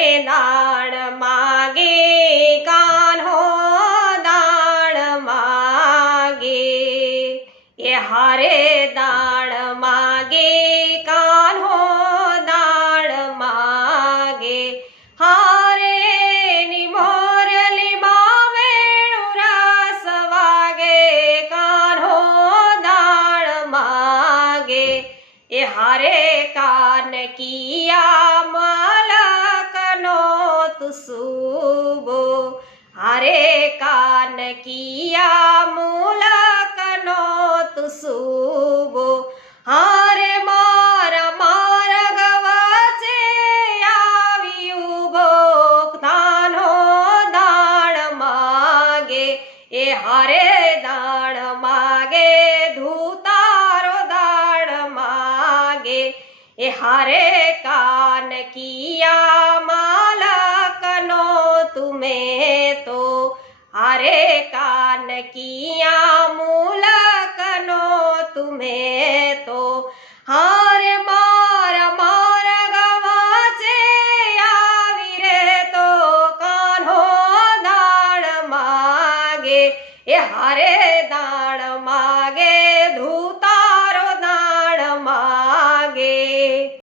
हारे दाण मागे कान्हो दाण मागे, ये हारे दाण मागे कान्हो दाण मागे, हारे ની મોરલીમાં વેણું રાસ વાગે, કાન્હો દાણ માગે, એ હારે કાન કિયા મલકનો તુસુબો, હારે કાન કિયા મુલકનો તુસુબો, હારે મારા માર્ગ વચ્ચે આવી ઊભો કાન્હો દાણ માગે, એ હારે દાણ માગે ધૂતારો દાણ માગે, એ હારે કાન કિયા માલકનો તુમે તો, હારે કાન કિયા મુલકનો તુમે તો, હારે મારા માર્ગ વચ્ચે આવી રે તો કાન્હો દાણ માગે, એ હારે દાણ માગે